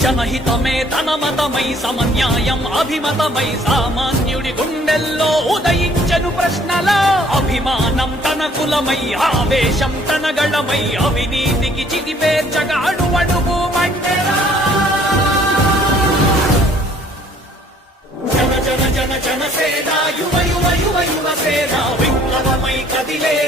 జనహితమే తన మతమై సమన్యాయం అభిమతమై సామాన్యుడి గుండెల్లో ఉదయించను ప్రశ్నల అభిమానం తన కులమై ఆవేశం తన గళమై అవినీతికి చితిపేర్చగా అడువడుగు మండెరా జన జన జన జన సేన యువ యువ యువ యువ సేన విప్లవమై కదిలే